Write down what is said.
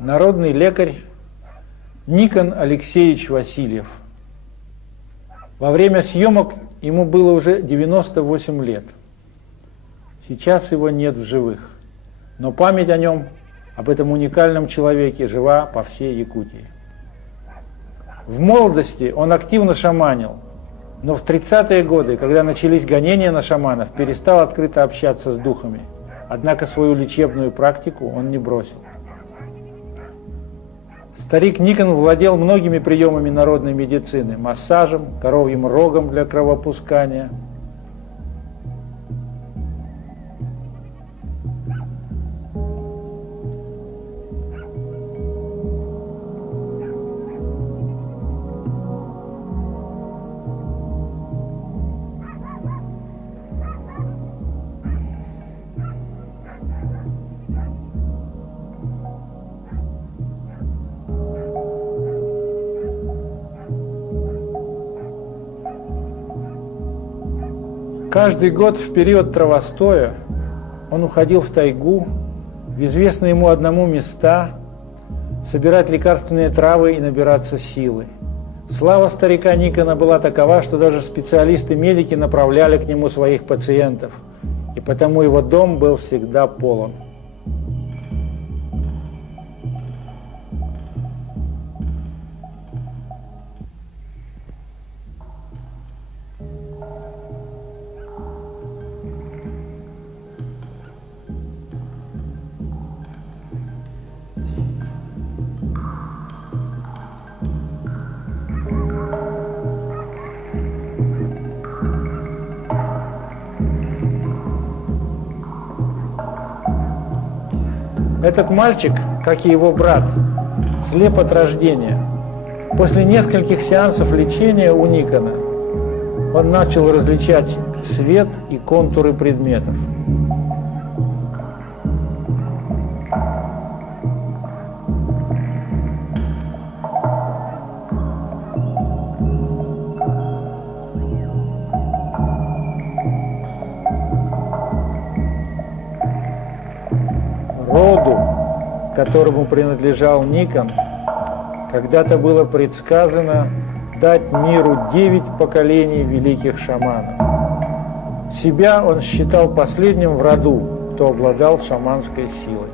народный лекарь Никон Алексеевич Васильев. Во время съемок ему было уже 98 лет. Сейчас его нет в живых, но память о нем, об этом уникальном человеке, жива по всей Якутии. В молодости он активно шаманил, но в 30-е годы, когда начались гонения на шаманов, перестал открыто общаться с духами. Однако свою лечебную практику он не бросил. Старик Никон владел многими приемами народной медицины: массажем, коровьим рогом для кровопускания, Каждый год в период травостоя он уходил в тайгу, в известные ему одному места, собирать лекарственные травы и набираться силы. Слава старика Никона была такова, что даже специалисты-медики направляли к нему своих пациентов, и потому его дом был всегда полон. Этот мальчик, как и его брат, слеп от рождения. После нескольких сеансов лечения у Никона он начал различать свет и контуры предметов. Роду, которому принадлежал Никон, когда-то было предсказано дать миру 9 поколений великих шаманов. Себя он считал последним в роду, кто обладал шаманской силой.